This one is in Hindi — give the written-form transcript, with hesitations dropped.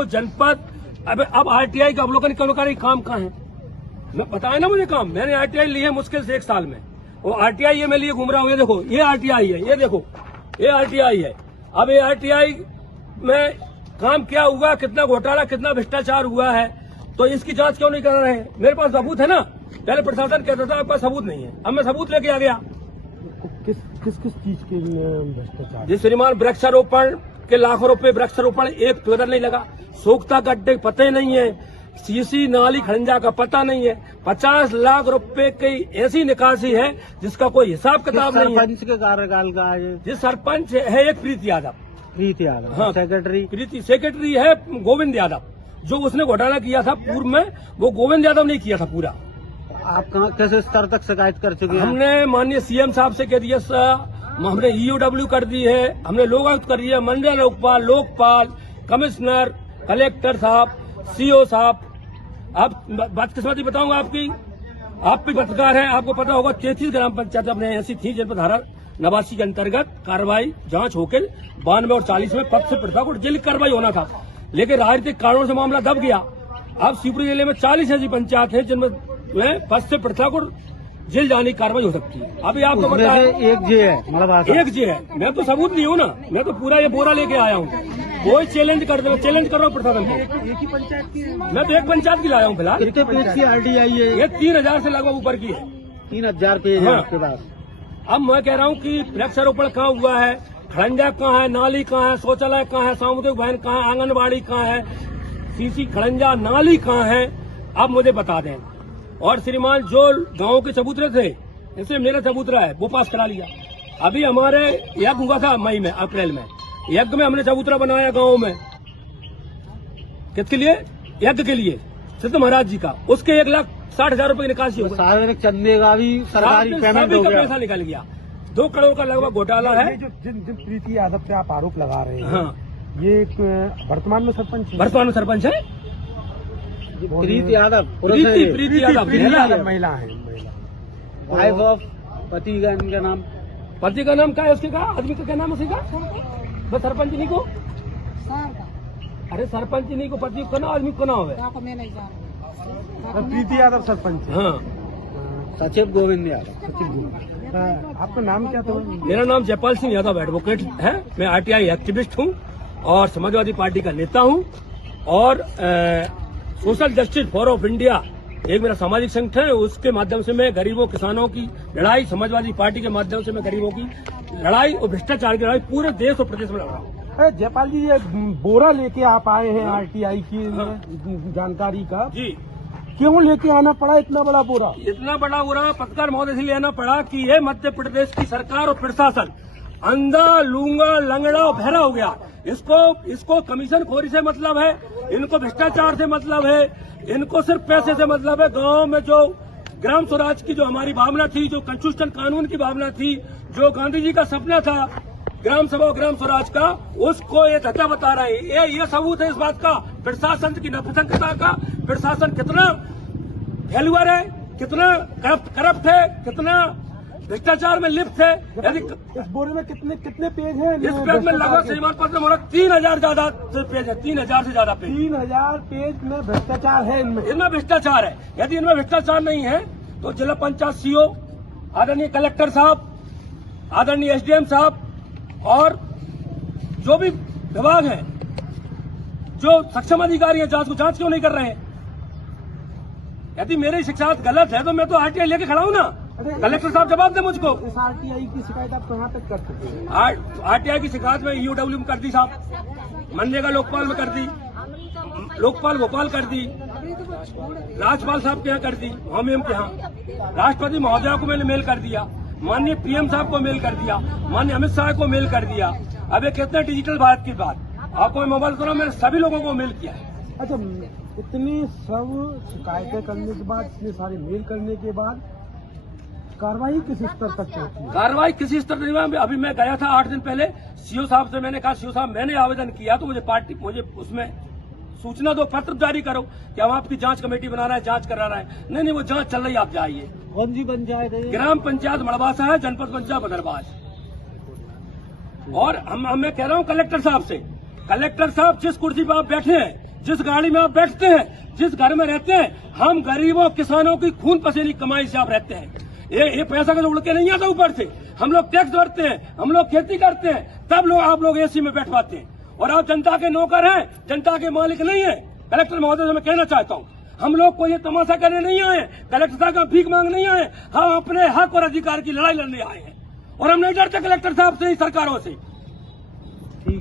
तो जनपद अब आरटीआई का अवलोकन कर्मकारी काम कहाँ है? मैं बताया ना मुझे काम, मैंने आरटीआई ली है मुश्किल से 1 साल में। वो आरटीआई ये मैं लिए घूम रहा हूँ, ये देखो ये आरटीआई है, ये देखो ये आरटीआई है। अब ये आरटीआई में काम क्या हुआ, कितना घोटाला कितना भ्रष्टाचार हुआ है, तो इसकी जांच क्यों नहीं कर रहे हैं? मेरे पास सबूत है ना। पहले प्रशासन कहता था आपके पास सबूत नहीं है, अब मैं सबूत लेके आ गया। किस चीज के भ्रष्टाचार? जिस श्रीमान वृक्षारोपण के लाखों रुपए वृक्षारोपण, एक पेड़ नहीं लगा, सूखता गड्ढे पते नहीं है, सीसी नाली खड़ंजा का पता नहीं है, 50 लाख रुपए की ऐसी निकासी है जिसका कोई हिसाब किताब नहीं है। सरपंच के कार्यकाल का है? जिस सरपंच है एक प्रीति यादव, हाँ, सेक्रेटरी प्रीति सेक्रेटरी है गोविंद यादव। जो उसने घोटाला किया था पूर्व में, वो गोविंद यादव ने किया था पूरा। आप कहाँ कैसे स्तर तक शिकायत कर चुके हैं? हमने माननीय सीएम साहब से कह दिया, हमने ईओडब्ल्यू कर दी है, हमने लोकायुक्त कर दिया, मंडल लोकपाल, कमिश्नर, कलेक्टर साहब, सीओ साहब। आप बदकिस्मती बताऊंगा आपकी, आप भी पत्रकार हैं, आपको पता होगा 33 ग्राम पंचायत अपने ऐसी थी जिन पर धारा 89 के अंतर्गत कार्रवाई जांच होकर 92 और 40 में पद से पृथक और जेल कार्रवाई होना था, लेकिन राजनीतिक कारणों से मामला दब गया। अब शिवपुरी जिले में 40 ऐसी पंचायत है जिनमें पद से पृथक और जेल जाने की कार्रवाई हो सकती है। अभी आपको बता, एक जे है, एक जे है, मैं तो सबूत नहीं हूँ ना, मैं तो पूरा ये बोरा लेके आया हूँ। कोई चैलेंज कर दे, चैलेंज कर रहा हूँ प्रशासन को। एक ही पंचायत की? मैं तो एक पंचायत की लाया हूँ फिलहाल। कितने पेज की आरटीआई है? ये 3000 से लगभग ऊपर की है। 3000 पेज है हाँ। आपके पास? अब मैं कह रहा हूँ कि वृक्षारोपण कहाँ हुआ है, खड़ंजा कहाँ है, नाली कहाँ है, शौचालय कहाँ है, सामुदायिक भवन कहाँ है, आंगनबाड़ी कहाँ है, सीसी खड़ंजा नाली कहाँ है, आप मुझे बता दें। और श्रीमान जो गाँव के चबूतरे थे, जैसे मेरा चबूतरा है वो पास करा लिया। अभी हमारे यज्ञ हुआ था मई में, अप्रैल में, यज्ञ में हमने चबूतरा बनाया गाँव में। किसके लिए? यज्ञ के लिए, सिद्ध महाराज जी का। उसके 1,60,000 रुपए की निकासी हो गई। सार्वजनिक चंदे का भी सरकारी पेमेंट हो गया। पैसा निकल गया। 2 करोड़ का लगभग घोटाला है। जिन प्रीति यादव पे आप आरोप लगा रहे हैं, हाँ, ये वर्तमान में सरपंच है? वर्तमान में सरपंच है प्रीति यादव, प्रीति यादव महिला है, वाइफ ऑफ पति का इनका नाम? पति का नाम क्या है? उसके का आदमी का क्या नाम है उसका? बस सरपंच नहीं को, अरे सरपंच नहीं को, पति को ना आदमी को नाम है। प्रीति यादव सरपंच है। हाँ, सचिव गोविंद यादव। आपका नाम क्या था? मेरा नाम जयपाल सिंह यादव एडवोकेट है। मैं आरटीआई एक्टिविस्ट हूँ और समाजवादी पार्टी का नेता हूँ और social justice forum of India एक मेरा सामाजिक संगठन है, उसके माध्यम से मैं गरीबों किसानों की लड़ाई, समाजवादी पार्टी के माध्यम से मैं गरीबों की लड़ाई और भ्रष्टाचार की लड़ाई पूरे देश और प्रदेश में लड़ रहा हूँ। जयपाल जी, ये बोरा लेके आप आए हैं आरटीआई की जानकारी का जी, क्यों लेके आना पड़ा इतना बड़ा बोरा? इतना बड़ा बोरा पत्रकार महोदय से लेना पड़ा कि ये मध्य प्रदेश की सरकार और प्रशासन अंधा, लूंगा, लंगड़ा और बहरा हो गया। इसको कमीशन खोरी से मतलब है, इनको भ्रष्टाचार से मतलब है, इनको सिर्फ पैसे से मतलब है। गांव में जो ग्राम स्वराज की जो हमारी भावना थी, जो कॉन्स्टिट्यूशन कानून की भावना थी, जो गांधी जी का सपना था ग्राम सभा और ग्राम स्वराज का, उसको ये धक्का बता रहे हैं। ये सबूत है इस बात का, प्रशासन की नपुंसकता का। प्रशासन कितना फेल्यूअर है, कितना करप्ट है, कितना भ्रष्टाचार में लिप्त है। यदि इस बोरे में कितने पेज हैं? इस पेज में लगभग श्रीमान पत्र मोहर 3000 ज्यादा पेज है, 3000 से ज्यादा पेज। 3000 पेज में भ्रष्टाचार है। इनमें भ्रष्टाचार है। यदि इनमें भ्रष्टाचार नहीं है तो जिला पंचायत सीओ, आदरणीय कलेक्टर साहब, आदरणीय एसडीएम साहब और जो भी विभाग है, जो सक्षम अधिकारी है, जांच क्यों नहीं कर रहे हैं? यदि मेरी शिक्षा गलत है तो मैं तो आरटीआई लेके खड़ा हूं ना। कलेक्टर साहब जवाब दे मुझको। इस आरटीआई की शिकायत आप कहाँ तक कर सकते हैं? आरटीआई की शिकायत में ईओडब्ल्यू में कर दी साहब, मनरेगा लोकपाल में कर दी, लोकपाल भोपाल कर दी, राज्यपाल साहब के यहाँ कर दी, होम के यहाँ, राष्ट्रपति महोदया को मैंने मेल कर दिया, माननीय पीएम साहब को मेल कर दिया, माननीय अमित शाह को मेल कर दिया। अब ये कितना डिजिटल भारत की बात, आपको मैं मोबाइल करो, मैंने सभी लोगों को मेल किया है। अच्छा, इतनी सब शिकायतें करने के बाद, इतने सारे मेल करने के बाद कार्रवाई किस स्तर तक पहुंची? कार्रवाई किसी स्तर तक? अभी मैं गया था 8 दिन पहले सीओ साहब से, मैंने कहा सीओ साहब मैंने आवेदन किया तो मुझे उसमें सूचना दो, पत्र जारी करो कि हम आपकी जांच कमेटी बना रहे हैं, जांच करा रहे हैं। नहीं, वो जांच चल रही है, आप जाइए। कौन सी पंचायत है? ग्राम पंचायत मड़वासा है, जनपद पंचायत बदरबाज। और मैं कह रहा हूँ कलेक्टर साहब से, कलेक्टर साहब जिस कुर्सी पर आप बैठे हैं, जिस गाड़ी में आप बैठते हैं, जिस घर में रहते हैं, हम गरीबों किसानों की खून पसीने की कमाई से आप रहते हैं। ये पैसा का तो उड़ के नहीं आता ऊपर से। हम लोग टैक्स भरते हैं, हम लोग खेती करते हैं, तब आप लोग एसी में बैठ पाते हैं। और आप जनता के नौकर हैं, जनता के मालिक नहीं है। कलेक्टर महोदय से मैं कहना चाहता हूँ, हम लोग को ये तमाशा करने नहीं आए, कलेक्टर साहब का भीख मांग नहीं आए, हम अपने हक और अधिकार की लड़ाई लड़ने आए हैं। और हम नहीं डरते कलेक्टर साहब से, सरकारों से।